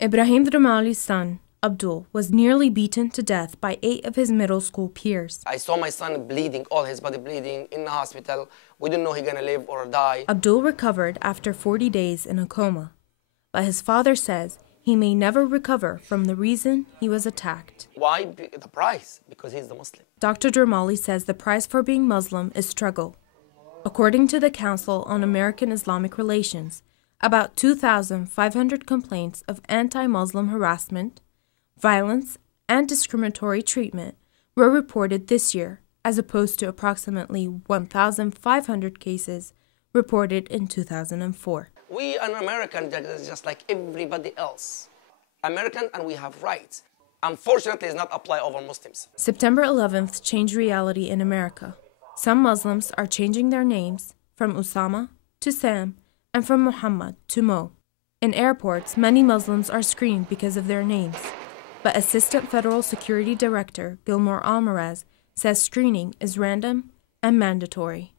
Ibrahim Dramali's son, Abdul, was nearly beaten to death by 8 of his middle school peers. I saw my son bleeding, all his body bleeding, in the hospital. We didn't know he's gonna live or die. Abdul recovered after 40 days in a coma, but his father says he may never recover from the reason he was attacked. Why? The price, because he's the Muslim. Dr. Dramali says the price for being Muslim is struggle. According to the Council on American Islamic Relations, about 2,500 complaints of anti-Muslim harassment, violence, and discriminatory treatment were reported this year, as opposed to approximately 1,500 cases reported in 2004. We are American, just like everybody else. American, and we have rights. Unfortunately, it's not applied over Muslims. September 11th changed reality in America. Some Muslims are changing their names from Usama to Sam and from Muhammad to Mo. In airports, many Muslims are screened because of their names. But Assistant Federal Security Director Gilmore Alvarez says screening is random and mandatory.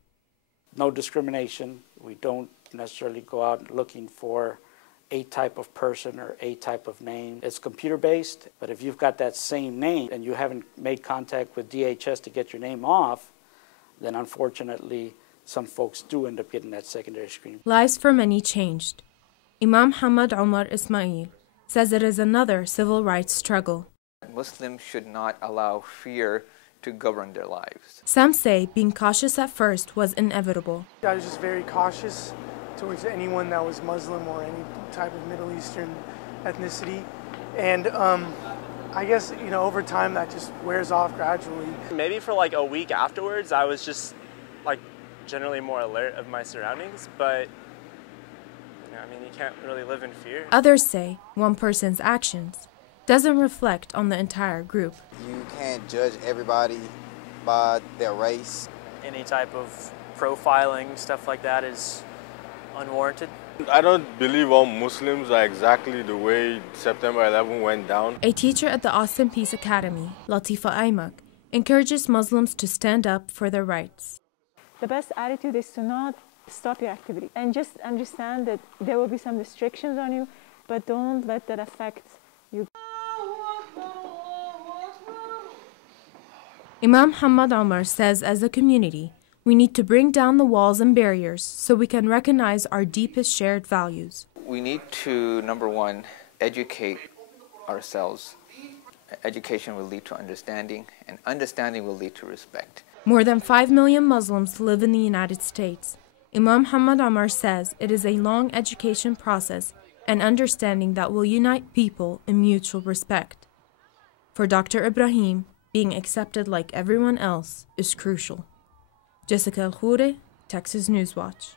No discrimination. We don't necessarily go out looking for a type of person or a type of name. It's computer-based, but if you've got that same name and you haven't made contact with DHS to get your name off, then unfortunately some folks do end up getting that secondary screening. Lives for many changed. Imam mohamed-umer Esmail says it is another civil rights struggle. Muslims should not allow fear to govern their lives. Some say being cautious at first was inevitable. I was just very cautious towards anyone that was Muslim or any type of Middle Eastern ethnicity. And I guess, over time that just wears off gradually. Maybe for like a week afterwards, I was just like generally more alert of my surroundings, but you can't really live in fear. Others say one person's actions doesn't reflect on the entire group. You can't judge everybody by their race. Any type of profiling, stuff like that is unwarranted. I don't believe all Muslims are exactly the way September 11 went down. A teacher at the Austin Peace Academy, Latifa Aymak, encourages Muslims to stand up for their rights. The best attitude is to not stop your activity and just understand that there will be some restrictions on you, but don't let that affect you. Imam mohamed-umer says as a community, we need to bring down the walls and barriers so we can recognize our deepest shared values. We need to, number one, educate ourselves. Education will lead to understanding, and understanding will lead to respect. More than 5 million Muslims live in the United States. Imam mohamed-umer says it is a long education process and understanding that will unite people in mutual respect. For Dr. Ibrahim, being accepted like everyone else is crucial. Jessica El Khoure, Texas News Watch.